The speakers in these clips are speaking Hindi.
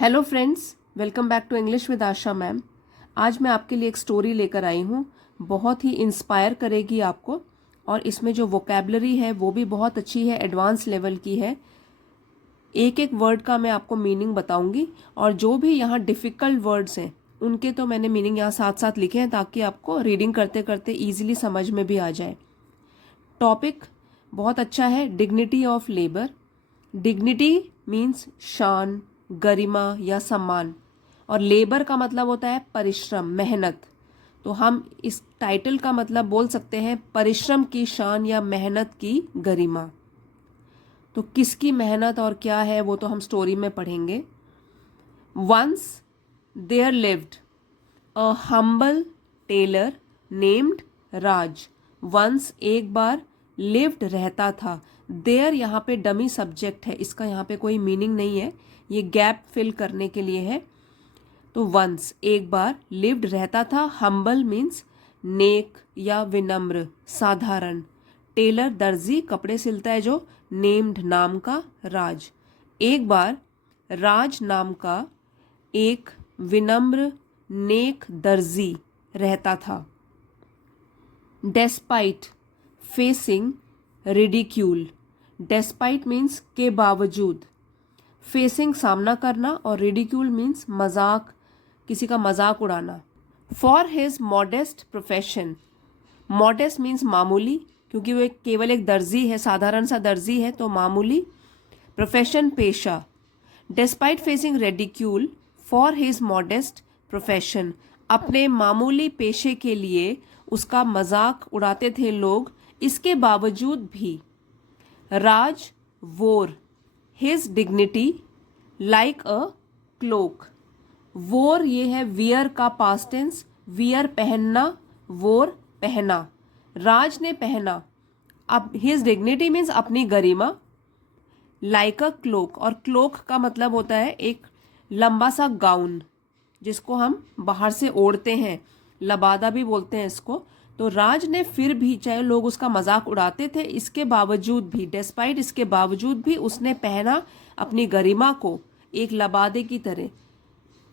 Hello friends, welcome back to English with Asha ma'am. आज मैं आपके लिए एक स्टोरी लेकर आई हूँ। बहुत ही इंस्पायर करेगी आपको और इसमें जो वोकेबलरी है वो भी बहुत अच्छी है, एडवांस लेवल की है। एक एक वर्ड का मैं आपको मीनिंग बताऊंगी और जो भी यहाँ डिफ़िकल्ट वर्ड्स हैं उनके तो मैंने मीनिंग यहाँ साथ साथ लिखे हैं ताकि आपको रीडिंग करते करते ईजिली समझ में भी आ जाए। टॉपिक बहुत अच्छा है, dignity of labour. Dignity means शान, गरिमा या सम्मान, और लेबर का मतलब होता है परिश्रम, मेहनत। तो हम इस टाइटल का मतलब बोल सकते हैं परिश्रम की शान या मेहनत की गरिमा। तो किसकी मेहनत और क्या है वो तो हम स्टोरी में पढ़ेंगे। Once there lived a humble tailor named Raj. Once एक बार, लिव्ड रहता था। देयर यहाँ पे डमी सब्जेक्ट है, इसका यहाँ पे कोई मीनिंग नहीं है, ये गैप फिल करने के लिए है। तो वंस एक बार, लिव्ड रहता था। हम्बल मीन्स नेक या विनम्र, साधारण। टेलर दर्जी, कपड़े सिलता है जो। नेम्ड नाम का, राज। एक बार राज नाम का एक विनम्र नेक दर्जी रहता था। Despite facing ridicule. Despite means के बावजूद, फेसिंग सामना करना, और रिडिक्यूल मीन्स मजाक, किसी का मजाक उड़ाना। For his modest profession. Modest means मामूली, क्योंकि वो केवल एक दर्जी है, साधारण सा दर्जी है, तो मामूली। प्रोफेशन पेशा। Despite facing ridicule for his modest profession. अपने मामूली पेशे के लिए उसका मजाक उड़ाते थे लोग, इसके बावजूद भी। Raj wore his dignity like a cloak. Wore ये है वियर का पास्ट टेंस, वियर पहनना, वोर पहना। राज ने पहना अब हिज डिग्निटी मीन्स अपनी गरिमा, लाइक अ क्लोक, और क्लोक का मतलब होता है एक लंबा सा गाउन जिसको हम बाहर से ओढ़ते हैं, लबादा भी बोलते हैं इसको। तो राज ने फिर भी, चाहे लोग उसका मजाक उड़ाते थे, इसके बावजूद भी, डेस्पाइट इसके बावजूद भी उसने पहना अपनी गरिमा को एक लबादे की तरह।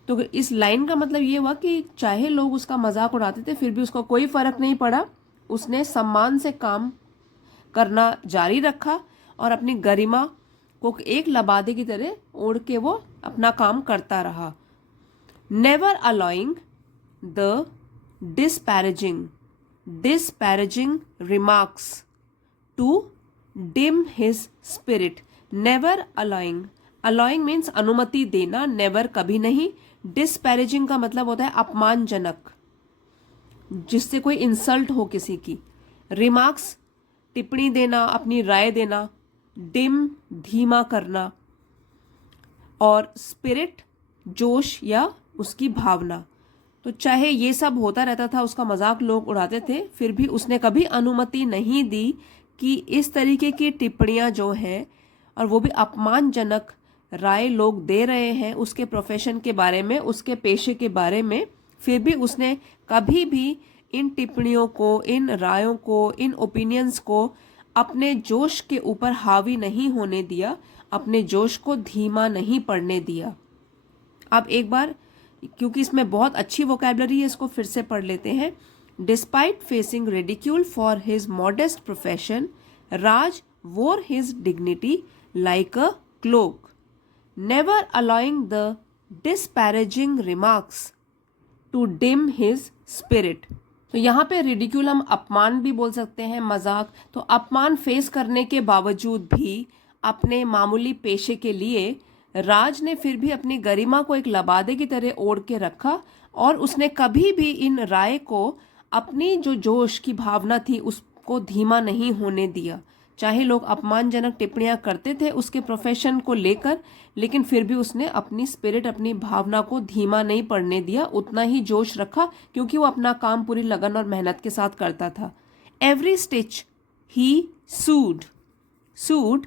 तो इस लाइन का मतलब ये हुआ कि चाहे लोग उसका मजाक उड़ाते थे फिर भी उसको कोई फर्क नहीं पड़ा, उसने सम्मान से काम करना जारी रखा और अपनी गरिमा को एक लबादे की तरह ओढ़ के वो अपना काम करता रहा। Never allowing the disparaging remarks to dim his spirit. Never allowing means अनुमति देना, never कभी नहीं। disparaging का मतलब होता है अपमानजनक, जिससे कोई इंसल्ट हो किसी की। remarks टिप्पणी देना, अपनी राय देना। dim धीमा करना, और स्पिरिट जोश या उसकी भावना। तो चाहे ये सब होता रहता था, उसका मजाक लोग उड़ाते थे, फिर भी उसने कभी अनुमति नहीं दी कि इस तरीके की टिप्पणियां जो हैं, और वो भी अपमानजनक राय लोग दे रहे हैं उसके प्रोफेशन के बारे में, उसके पेशे के बारे में, फिर भी उसने कभी भी इन टिप्पणियों को, इन रायों को, इन ओपिनियंस को अपने जोश के ऊपर हावी नहीं होने दिया, अपने जोश को धीमा नहीं पड़ने दिया। अब एक बार, क्योंकि इसमें बहुत अच्छी वोकैबलरी है, इसको फिर से पढ़ लेते हैं। Despite facing ridicule for his modest profession, Raj wore his dignity like a cloak, never allowing the disparaging remarks to dim his spirit. तो यहाँ पे रिडिक्यूल हम अपमान भी बोल सकते हैं, मजाक। तो अपमान फेस करने के बावजूद भी अपने मामूली पेशे के लिए राज ने फिर भी अपनी गरिमा को एक लबादे की तरह ओढ़ के रखा, और उसने कभी भी इन राय को, अपनी जो जोश की भावना थी उसको धीमा नहीं होने दिया। चाहे लोग अपमानजनक टिप्पणियां करते थे उसके प्रोफेशन को लेकर, लेकिन फिर भी उसने अपनी स्पिरिट, अपनी भावना को धीमा नहीं पड़ने दिया, उतना ही जोश रखा, क्योंकि वो अपना काम पूरी लगन और मेहनत के साथ करता था। एवरी स्टिच ही सूड।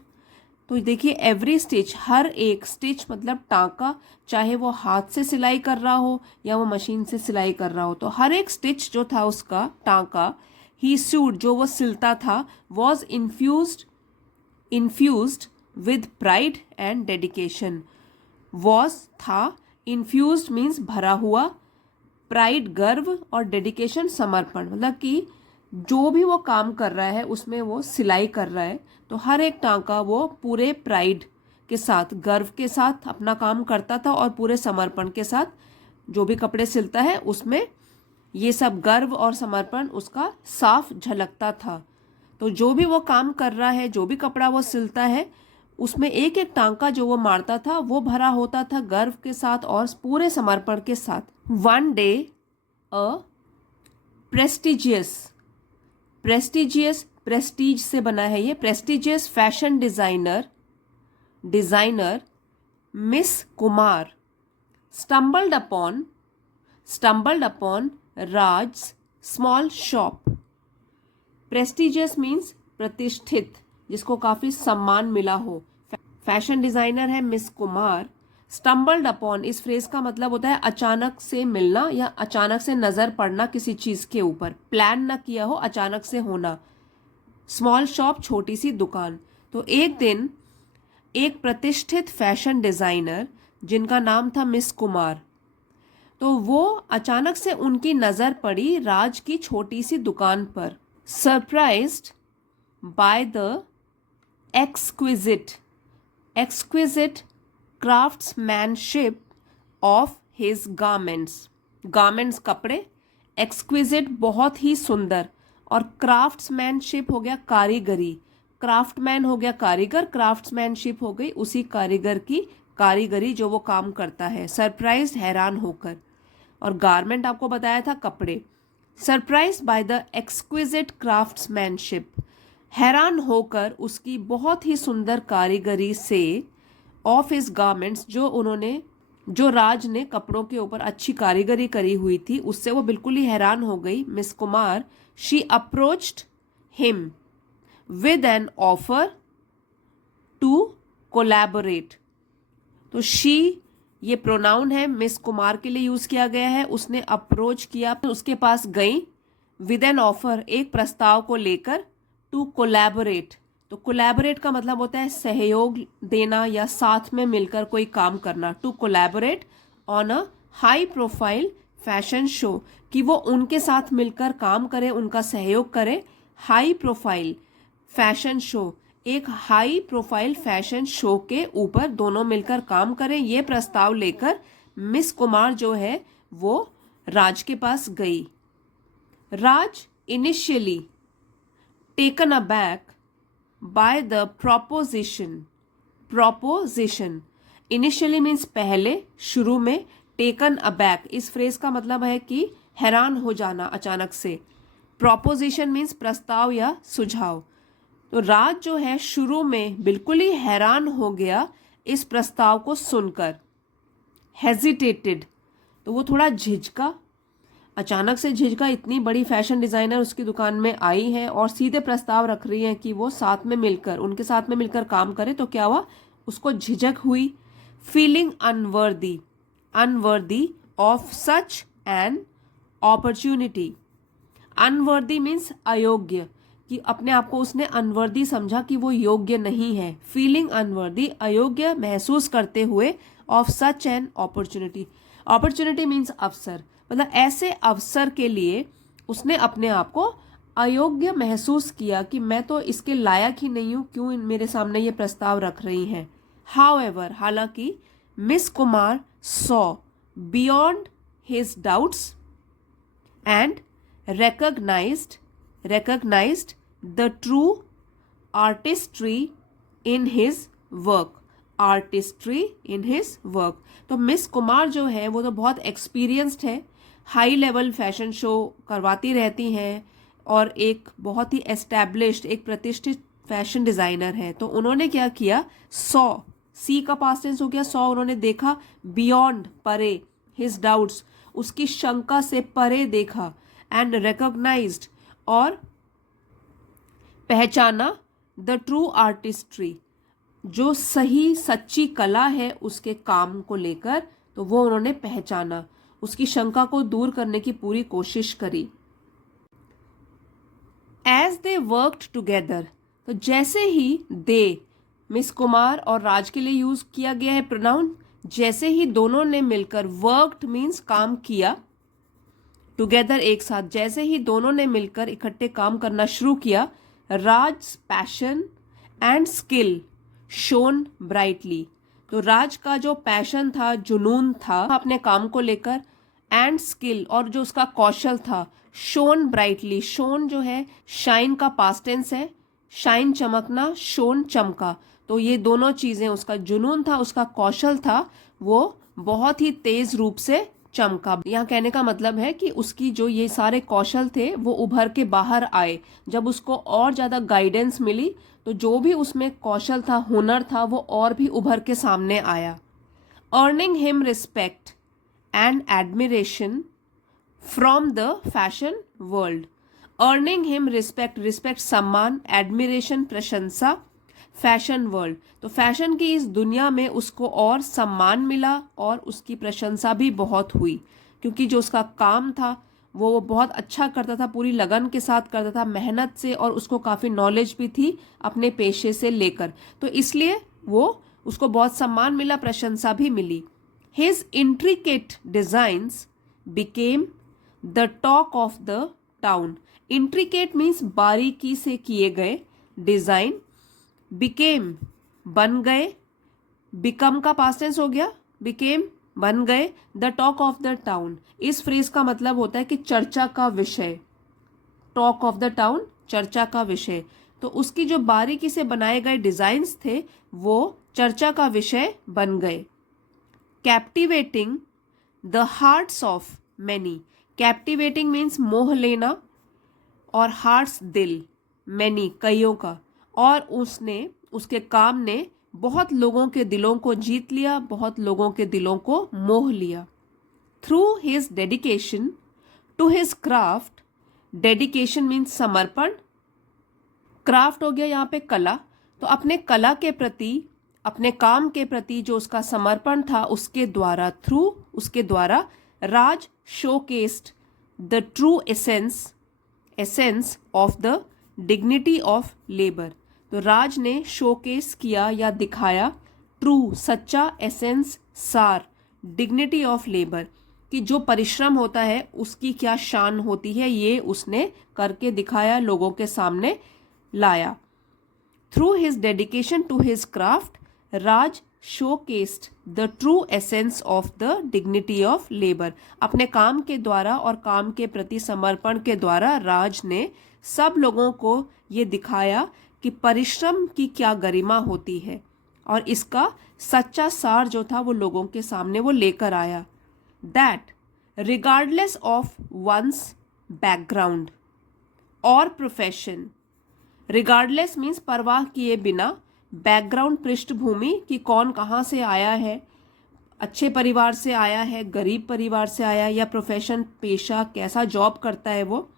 तो देखिए, एवरी स्टिच, हर एक, स्टिच मतलब टाँका, चाहे वो हाथ से सिलाई कर रहा हो या वो मशीन से सिलाई कर रहा हो, तो हर एक स्टिच जो था उसका टाँका, ही सूड जो वो सिलता था, was infused with pride and dedication. Was था, इन्फ्यूज्ड मीन्स भरा हुआ, प्राइड गर्व और डेडिकेशन समर्पण, मतलब कि जो भी वो काम कर रहा है उसमें वो सिलाई कर रहा है तो हर एक टांका वो पूरे प्राइड के साथ, गर्व के साथ अपना काम करता था और पूरे समर्पण के साथ जो भी कपड़े सिलता है उसमें ये सब गर्व और समर्पण उसका साफ झलकता था। तो जो भी वो काम कर रहा है, जो भी कपड़ा वो सिलता है, उसमें एक एक टांका जो वो मारता था वो भरा होता था गर्व के साथ और पूरे समर्पण के साथ। One day a prestigious, Prestige से बना है ये, prestigious fashion designer miss Kumar stumbled upon Raj's small shop. Prestigious means प्रतिष्ठित, जिसको काफी सम्मान मिला हो। फैशन डिजाइनर है मिस कुमार। स्टम्बल्ड अपॉन इस फ्रेज का मतलब होता है अचानक से मिलना या अचानक से नजर पड़ना किसी चीज के ऊपर, प्लान न किया हो, अचानक से होना। स्मॉल शॉप छोटी सी दुकान। तो एक दिन एक प्रतिष्ठित फैशन डिजाइनर जिनका नाम था मिस कुमार, तो वो अचानक से उनकी नजर पड़ी राज की छोटी सी दुकान पर। Surprised by the exquisite craftsmanship of his garments कपड़े, एक्सक्विजिट बहुत ही सुंदर, और क्राफ्ट्समैनशिप हो गया कारीगरी, क्राफ्टमैन हो गया कारीगर, क्राफ्ट्समैनशिप हो गई उसी कारीगर की कारीगरी जो वो काम करता है। सरप्राइज हैरान होकर, और गारमेंट आपको बताया था कपड़े। Surprise by the exquisite craftsmanship, हैरान होकर उसकी बहुत ही सुंदर कारीगरी से, ऑफ हिज गारमेंट्स जो राज ने कपड़ों के ऊपर अच्छी कारीगरी करी हुई थी उससे वो बिल्कुल ही हैरान हो गई। Miss Kumar she approached him with an offer to collaborate. तो शी ये प्रोनाउन है, मिस कुमार के लिए यूज किया गया है। उसने अप्रोच किया, उसके पास गई, विद एन ऑफर एक प्रस्ताव को लेकर, टू कोलैबोरेट। तो कोलैबोरेट का मतलब होता है सहयोग देना या साथ में मिलकर कोई काम करना। To collaborate on a high profile fashion show, कि वो उनके साथ मिलकर काम करे, उनका सहयोग करे। हाई प्रोफाइल फैशन शो, एक हाई प्रोफाइल फैशन शो के ऊपर दोनों मिलकर काम करें, ये प्रस्ताव लेकर मिस कुमार जो है वो राज के पास गई। Raj initially taken aback by the proposition, initially means पहले, शुरू में। टेकन अबैक इस फ्रेज का मतलब है कि हैरान हो जाना अचानक से। प्रोपोजिशन मीन्स प्रस्ताव या सुझाव। तो राज जो है शुरू में बिल्कुल ही हैरान हो गया इस प्रस्ताव को सुनकर। हेजिटेटेड, तो वो थोड़ा झिझका, अचानक से झिझका। इतनी बड़ी फैशन डिजाइनर उसकी दुकान में आई है और सीधे प्रस्ताव रख रही है कि वो साथ में मिलकर, उनके साथ में मिलकर काम करे, तो क्या हुआ, उसको झिझक हुई। Feeling unworthy of such an opportunity. Unworthy means अयोग्य, कि अपने आप को उसने अनवर्दी समझा कि वो योग्य नहीं है। फीलिंग अनवर्दी, अयोग्य महसूस करते हुए, of such an opportunity. Opportunity means अवसर, मतलब ऐसे अवसर के लिए उसने अपने आप को अयोग्य महसूस किया कि मैं तो इसके लायक ही नहीं हूं, क्यों मेरे सामने ये प्रस्ताव रख रही हैं। हाउएवर, हालांकि, miss Kumar saw beyond his doubts and recognized the true artistry in his work। तो मिस कुमार जो है वो तो बहुत एक्सपीरियंस्ड है, हाई लेवल फैशन शो करवाती रहती हैं और एक बहुत ही एस्टैब्लिश्ड, एक प्रतिष्ठित फैशन डिजाइनर है। तो उन्होंने क्या किया, सॉ, सी का पास्ट टेंस हो गया, सॉ उन्होंने देखा, बियॉन्ड परे, हिज डाउट्स उसकी शंका से परे देखा, एंड रिकॉग्नाइज्ड और पहचाना, द ट्रू आर्टिस्ट्री जो सही सच्ची कला है उसके काम को लेकर, तो वो उन्होंने पहचाना, उसकी शंका को दूर करने की पूरी कोशिश करी। एज दे वर्कड टुगेदर, तो जैसे ही दे, मिस कुमार और राज के लिए यूज किया गया है प्रोनाउन, जैसे ही दोनों ने मिलकर, वर्कड मीन्स काम किया, टुगेदर एक साथ, जैसे ही दोनों ने मिलकर इकट्ठे काम करना शुरू किया, Raj passion and skill shone brightly. तो राज का जो पैशन था, जुनून था अपने काम को लेकर, एंड स्किल और जो उसका कौशल था, शोन ब्राइटली। शोन जो है शाइन का पास्ट टेंस है, शाइन चमकना, शोन चमका। तो ये दोनों चीजें, उसका जुनून था, उसका कौशल था, वो बहुत ही तेज रूप से चमका। यहाँ कहने का मतलब है कि उसकी जो ये सारे कौशल थे वो उभर के बाहर आए जब उसको और ज्यादा गाइडेंस मिली। तो जो भी उसमें कौशल था, हुनर था, वो और भी उभर के सामने आया। Earning him respect and admiration from the fashion world. Earning him respect, respect सम्मान, एडमिरेशन प्रशंसा, फैशन वर्ल्ड। तो फैशन की इस दुनिया में उसको और सम्मान मिला और उसकी प्रशंसा भी बहुत हुई, क्योंकि जो उसका काम था वो बहुत अच्छा करता था, पूरी लगन के साथ करता था, मेहनत से, और उसको काफ़ी नॉलेज भी थी अपने पेशे से लेकर। तो इसलिए वो उसको बहुत सम्मान मिला, प्रशंसा भी मिली। His intricate designs became the talk of the town. Intricate means बारीकी से किए गए, डिजाइन, बिकेम बन गए, बिकम का पास्ट टेंस हो गया, बिकेम बन गए, the talk of the town. इस फ्रेज का मतलब होता है कि चर्चा का विषय, टॉक ऑफ द टाउन, चर्चा का विषय। तो उसकी जो बारीकी से बनाए गए डिजाइन्स थे वो चर्चा का विषय बन गए। Captivating the hearts of many. Captivating means मोह लेना, और हार्ट्स दिल, मैनी कईयों का, और उसने, उसके काम ने बहुत लोगों के दिलों को जीत लिया, बहुत लोगों के दिलों को मोह लिया। Through his dedication to his craft, dedication means समर्पण, क्राफ्ट हो गया यहाँ पे कला। तो अपने कला के प्रति, अपने काम के प्रति जो उसका समर्पण था, उसके द्वारा, थ्रू उसके द्वारा, Raj showcased the true essence of the dignity of labour. तो राज ने शोकेस किया या दिखाया, ट्रू सच्चा, एसेंस सार, डिग्निटी ऑफ लेबर, कि जो परिश्रम होता है उसकी क्या शान होती है, ये उसने करके दिखाया, लोगों के सामने लाया। Through his dedication to his craft, Raj showcased the true essence of the dignity of labour. अपने काम के द्वारा और काम के प्रति समर्पण के द्वारा राज ने सब लोगों को ये दिखाया कि परिश्रम की क्या गरिमा होती है, और इसका सच्चा सार जो था वो लोगों के सामने वो लेकर आया। That regardless of one's background और प्रोफेशन, रिगार्डलेस मीन्स परवाह किए बिना, बैकग्राउंड पृष्ठभूमि कि कौन कहाँ से आया है, अच्छे परिवार से आया है, गरीब परिवार से आया, या प्रोफेशन पेशा कैसा जॉब करता है वो,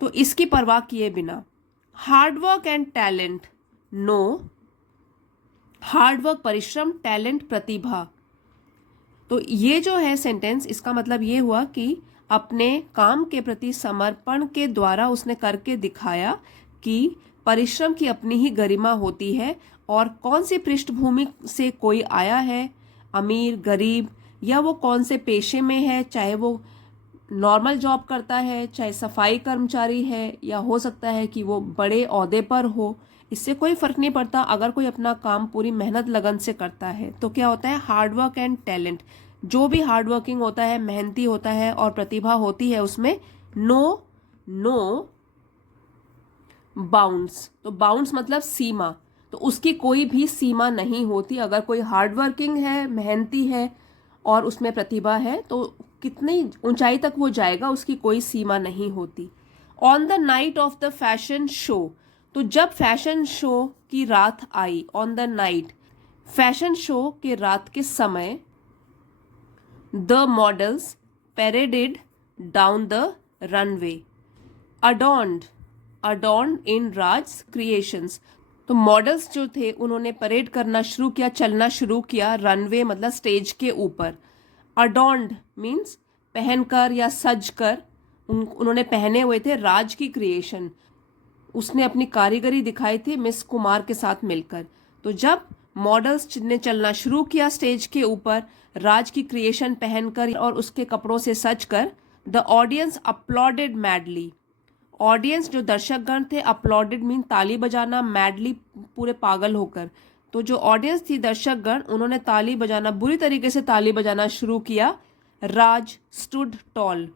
तो इसकी परवाह किए बिना। Hard work and talent know, hard work परिश्रम, टैलेंट प्रतिभा। तो ये जो है सेंटेंस, इसका मतलब ये हुआ कि अपने काम के प्रति समर्पण के द्वारा उसने करके दिखाया कि परिश्रम की अपनी ही गरिमा होती है, और कौन सी पृष्ठभूमि से कोई आया है, अमीर गरीब, या वो कौन से पेशे में है, चाहे वो नॉर्मल जॉब करता है, चाहे सफाई कर्मचारी है, या हो सकता है कि वो बड़े ओहदे पर हो, इससे कोई फर्क नहीं पड़ता। अगर कोई अपना काम पूरी मेहनत लगन से करता है तो क्या होता है, हार्डवर्क एंड टैलेंट। जो भी हार्डवर्किंग होता है, मेहनती होता है, और प्रतिभा होती है उसमें, नो बाउंड्स। तो बाउंड्स मतलब सीमा, तो उसकी कोई भी सीमा नहीं होती। अगर कोई हार्डवर्किंग है, मेहनती है, और उसमें प्रतिभा है, तो कितनी ऊंचाई तक वो जाएगा, उसकी कोई सीमा नहीं होती। On the night of the fashion show, तो जब फैशन शो की रात आई, on the night, fashion show के रात के समय, the models paraded down the runway, adorned in Raj creations. तो मॉडल्स जो थे उन्होंने परेड करना शुरू किया, चलना शुरू किया, रनवे मतलब स्टेज के ऊपर। अडॉर्न्ड मीन्स पहनकर या सज कर, उन्होंने पहने हुए थे, राज की क्रिएशन, उसने अपनी कारीगरी दिखाई थी मिस कुमार के साथ मिलकर। तो जब मॉडल्स ने चलना शुरू किया स्टेज के ऊपर राज की क्रिएशन पहनकर और उसके कपड़ों से सजकर। The audience applauded madly. Audience जो दर्शकगण थे, अपलॉडेड मीन ताली बजाना, मैडली पूरे पागल होकर। तो जो ऑडियंस थी, दर्शकगण, उन्होंने ताली बजाना, बुरी तरीके से ताली बजाना शुरू किया। राज स्टूड टॉल।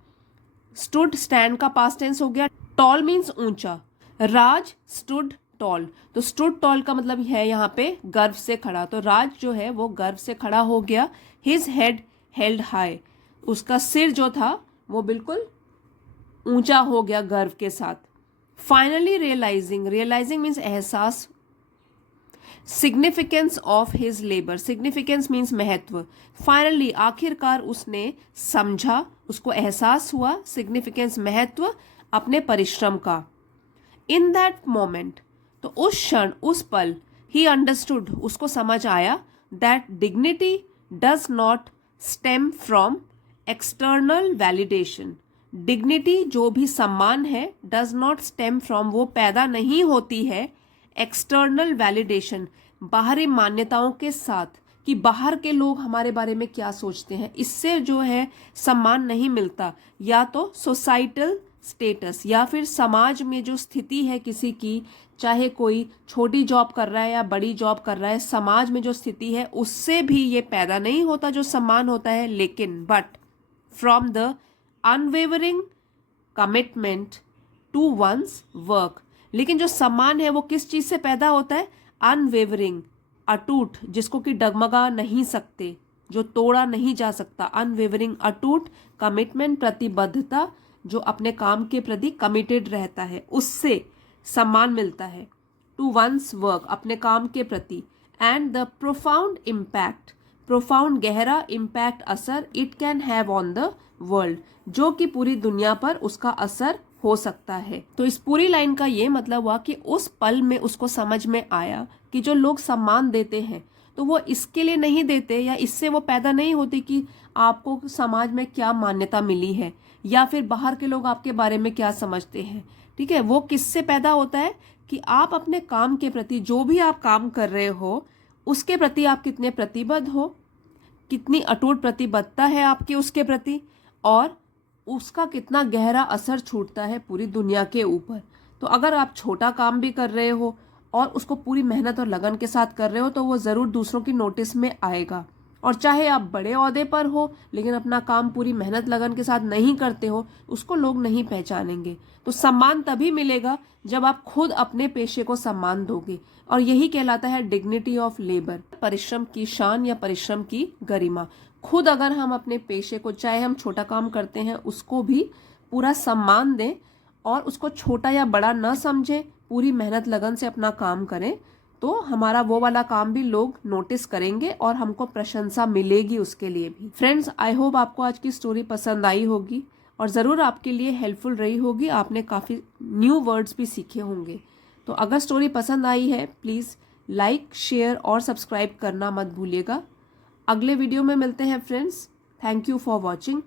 स्टूड स्टैंड का पास्ट टेंस हो गया, टॉल मीन्स ऊंचा। राज स्टूड टॉल, तो स्टूड टॉल का मतलब है यहाँ पे गर्व से खड़ा। तो राज जो है वो गर्व से खड़ा हो गया। हिज हेड हेल्ड हाई, उसका सिर जो था वो बिल्कुल ऊंचा हो गया गर्व के साथ। फाइनली रियलाइजिंग, रियलाइजिंग मीन्स एहसास। Significance of his labour, significance means महत्व। फाइनली आखिरकार उसने समझा, उसको एहसास हुआ, सिग्निफिकेंस महत्व अपने परिश्रम का। इन दैट मोमेंट, तो उस क्षण, उस पल, ही अंडरस्टूड, उसको समझ आया, that dignity does not stem from external validation. Dignity जो भी सम्मान है, डज नॉट स्टेम फ्रॉम, वो पैदा नहीं होती है एक्सटर्नल वैलिडेशन, बाहरी मान्यताओं के साथ, कि बाहर के लोग हमारे बारे में क्या सोचते हैं, इससे जो है सम्मान नहीं मिलता। या तो सोसाइटल स्टेटस, या फिर समाज में जो स्थिति है किसी की, चाहे कोई छोटी जॉब कर रहा है या बड़ी जॉब कर रहा है, समाज में जो स्थिति है उससे भी ये पैदा नहीं होता जो सम्मान होता है। लेकिन but from the unwavering commitment to one's work, लेकिन जो सम्मान है वो किस चीज से पैदा होता है? अनवेवरिंग, अटूट, जिसको कि डगमगा नहीं सकते, जो तोड़ा नहीं जा सकता। अनवेवरिंग, अटूट, कमिटमेंट, प्रतिबद्धता, जो अपने काम के प्रति कमिटेड रहता है, उससे सम्मान मिलता है। टू वंस वर्क, अपने काम के प्रति। And the profound impact, profound, गहरा, इम्पैक्ट, असर, it can have on the world, जो कि पूरी दुनिया पर उसका असर हो सकता है। तो इस पूरी लाइन का ये मतलब हुआ कि उस पल में उसको समझ में आया कि जो लोग सम्मान देते हैं तो वो इसके लिए नहीं देते, या इससे वो पैदा नहीं होती कि आपको समाज में क्या मान्यता मिली है या फिर बाहर के लोग आपके बारे में क्या समझते हैं। ठीक है, वो किससे पैदा होता है कि आप अपने काम के प्रति, जो भी आप काम कर रहे हो उसके प्रति आप कितने प्रतिबद्ध हो, कितनी अटूट प्रतिबद्धता है आपकी उसके प्रति, और उसका कितना गहरा असर छूटता है पूरी दुनिया के ऊपर। तो अगर आप छोटा काम भी कर रहे हो और उसको पूरी मेहनत और लगन के साथ कर रहे हो तो वो ज़रूर दूसरों की नोटिस में आएगा। और चाहे आप बड़े ओहदे पर हो लेकिन अपना काम पूरी मेहनत लगन के साथ नहीं करते हो, उसको लोग नहीं पहचानेंगे। तो सम्मान तभी मिलेगा जब आप खुद अपने पेशे को सम्मान दोगे, और यही कहलाता है डिग्निटी ऑफ लेबर, परिश्रम की शान या परिश्रम की गरिमा। खुद अगर हम अपने पेशे को, चाहे हम छोटा काम करते हैं, उसको भी पूरा सम्मान दें और उसको छोटा या बड़ा न समझें, पूरी मेहनत लगन से अपना काम करें, तो हमारा वो वाला काम भी लोग नोटिस करेंगे और हमको प्रशंसा मिलेगी उसके लिए भी। फ्रेंड्स, आई होप आपको आज की स्टोरी पसंद आई होगी और ज़रूर आपके लिए हेल्पफुल रही होगी। आपने काफ़ी न्यू वर्ड्स भी सीखे होंगे। तो अगर स्टोरी पसंद आई है प्लीज़ लाइक, शेयर और सब्सक्राइब करना मत भूलिएगा। अगले वीडियो में मिलते हैं friends. Thank you for watching.